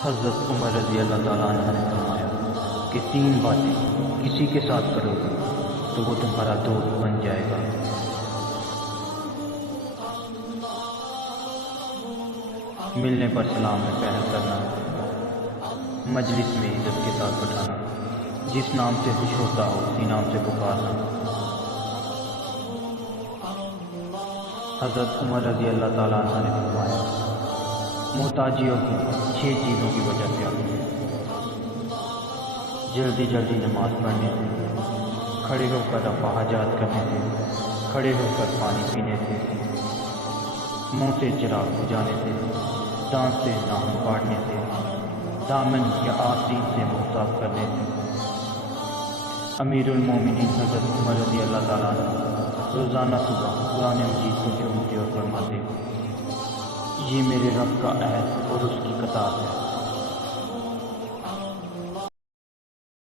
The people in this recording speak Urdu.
حضرت عمر رضی اللہ تعالیٰ عنہ نے فرمایا کہ 3 باتیں کسی کے ساتھ کرو گے تو وہ تمہارا دوست بن جائے گا۔ ملنے پر سلام میں پہل کرنا، مجلس میں عزت کے ساتھ بٹھانا، جس نام سے خوش ہوتا ہو اسی نام سے پکارنا۔ حضرت عمر رضی اللہ تعالیٰ عنہ نے فرمایا محتاجیوں کی 6 چیزوں کی وجہ سے آتی ہے: جلدی جلدی نماز پڑھنے سے، کھڑے ہو کر رفع حاجات کرنے سے، کھڑے ہو کر پانی پینے سے، منہ سے چراغ بجھانے سے، دانت سے ناخن کاٹنے سے، دامن یا آستین سے منہ صاف کرنے سے۔ امیر المومنین حضرت عمر رضی اللہ تعالیٰ عنہ روزانہ صبح قرآن مجید کو جھومتے اور فرماتے: یہ میرے رب کا عہد اور اس کی کتاب ہے۔